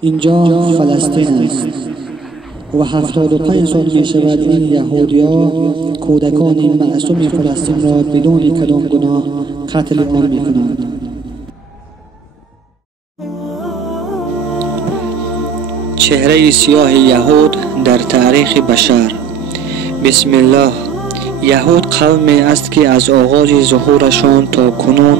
اینجا فلسطین است و 75 سال می شود این یهودی‌ها کودکان این معصوم فلسطین را بدون کدام گناه قتل عام می کنند. چهره سیاه یهود در تاریخ بشر. بسم الله. یهود قومی است که از آغاز ظهورشان تا کنون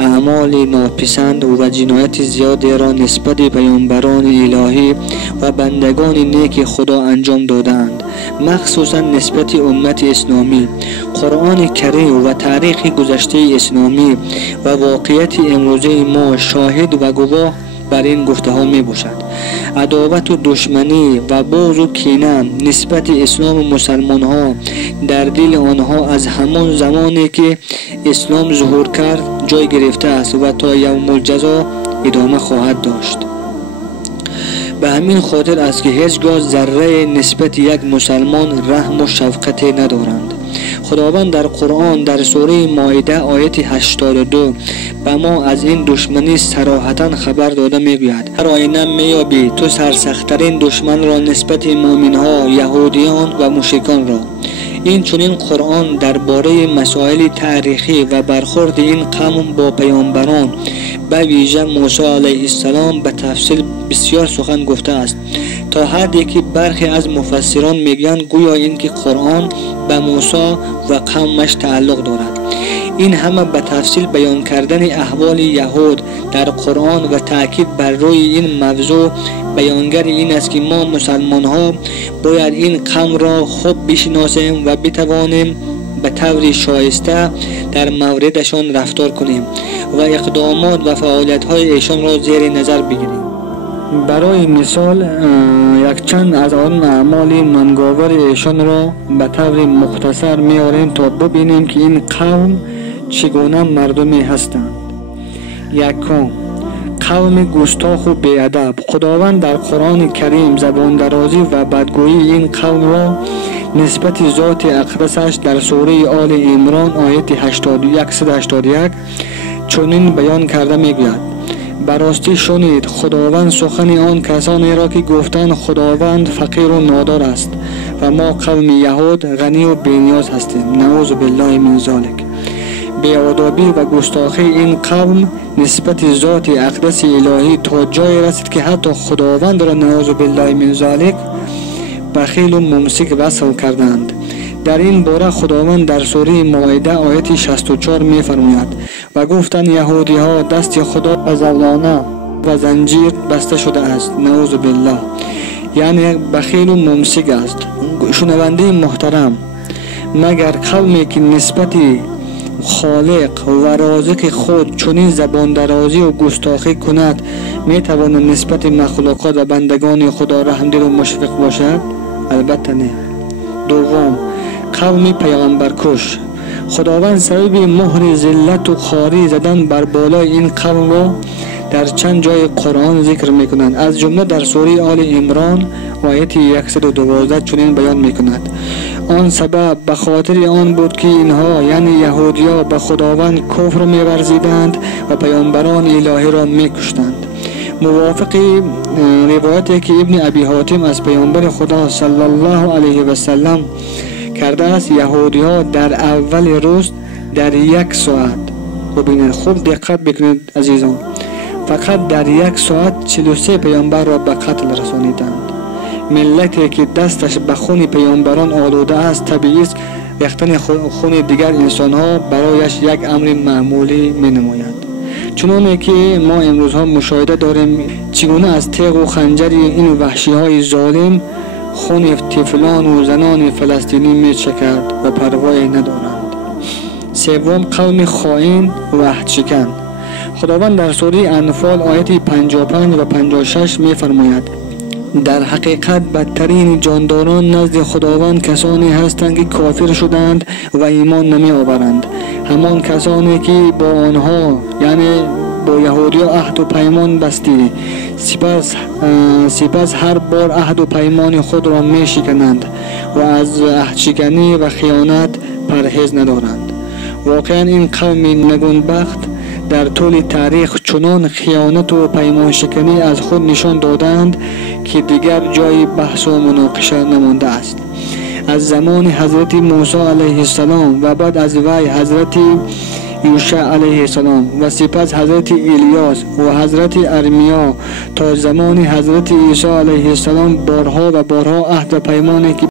اعمال ناپسند و جنایت زیادی را نسبت پیامبران الهی و بندگان نیک خدا انجام دادند، مخصوصا نسبت امت اسلامی. قرآن کریم و تاریخ گذشته اسلامی و واقعیت امروزه ما شاهد و گواه بر این گفته ها می باشد. عداوت و دشمنی و بغض و کینه نسبت اسلام و مسلمان ها در دل آنها از همان زمانی که اسلام ظهور کرد جای گرفته است و تا یوم الجزا ادامه خواهد داشت. به همین خاطر است که هیچگاه ذره نسبت یک مسلمان رحم و شفقت ندارند. خداوند در قرآن در سوره مائده آیت 82 به ما از این دشمنی صراحتا خبر داده میگوید: در آینه میابی تو سرسخت‌ترین دشمن را نسبت مومنها، یهودیان و مشرکان را. این چنین قرآن درباره مسائل تاریخی و برخورد این قوم با پیامبران به ویژه موسی علیه السلام به تفصیل بسیار سخن گفته است، تا حدی که برخی از مفسران میگویند گویا این که قرآن به موسی و قومش تعلق دارد. این همه به تفصیل بیان کردن احوال یهود در قرآن و تاکید بر روی این موضوع بیانگر این است که ما مسلمان ها باید این قوم را خوب بشناسیم و بتوانیم به طور شایسته در موردشان رفتار کنیم و اقدامات و فعالیت های ایشان را زیر نظر بگیریم. برای مثال یک چند از آن اعمال منگاور ایشان را به طور مختصر میاریم تا ببینیم که این قوم چگونه مردمی هستند. یکم، قوم گستاخ و بیادب. خداوند در قرآن کریم زبان درازی و بدگویی این قوم را نسبت ذات اقدسش در سوره آل عمران آیت 181 چنین بیان کرده میگوید: براستی شنید خداوند سخن آن کسانی را که گفتند خداوند فقیر و نادار است و ما قوم یهود غنی و بی‌نیاز هستیم. نعوذ بالله من ذلک. بی‌ادبی و گستاخی این قوم نسبت ذات اقدس الهی تا جای رسید که حتی خداوند را نعوذ بالله من ذلک بخیل و ممسک وصف کردند. در این باره خداوند در سوره مائده آیت 64 می فرماید: و گفتند یهودی ها دست خدا و زولانه و زنجیر بسته شده است. نعوذ بالله. یعنی بخیل و ممسک است. شنونده محترم، مگر قومی که نسبت خالق و رازق خود چنین زبان درازی و گستاخی کند می تواند نسبت مخلوقات و بندگان خدا رحمدل و مشفق باشد؟ البته نه. دوم، قوم پیامبرکش. خداوند سبب مهر ذلت و خواری زدن بر بالای این قوم را در چند جای قرآن ذکر میکنند. از جمله در سوره آل عمران آیت 112 چنین بیان میکند: آن سبب به خاطر آن بود که اینها یعنی یهودیا به خداوند کفر می‌ورزیدند و پیامبران الهی را میکشتند. موافق روایتی که ابن ابی حاتم از پیامبر خدا صلی الله علیه و سلم کرده است، یهودی‌ها در اول روز در 1 ساعت، ببینید خوب دقت بکنید عزیزان، فقط در 1 ساعت 43 پیامبر را به قتل رسانیدند. ملتی که دستش به خون پیامبران آلوده است طبیعی است ریختن خون دیگر انسان‌ها برایش یک امر معمولی می‌نماید. چنانه که ما امروز ها مشاهده داریم چگونه از تیغ و خنجر این وحشی‌های ظالم خون طفلان و زنان فلسطینی می‌چکد و پروایی ندارند. سوم، قوم خائن و عهدشکن. خداوند در سوره انفال آیت 55 و 56 می‌فرماید: در حقیقت بدترین جانداران نزد خداوند کسانی هستند که کافر شدند و ایمان نمی آورند. همان کسانی که با آنها یعنی با یهودی عهد و پیمان بستی سپس هر بار عهد و پیمان خود را می شکنند و از عهد شکنی و خیانت پرهیز ندارند. واقعا این قوم نگونبخت در طول تاریخ چنان خیانت و پیمان شکنی از خود نشان دادند که دیگر جای بحث و مناقشه نمانده است. از زمان حضرت موسی علیه السلام و بعد از وی حضرت یوشع علیه السلام و سپس حضرت الیاس و حضرت ارمیا تا زمان حضرت عیسی علیه السلام بارها و بارها عهد و پیمانی که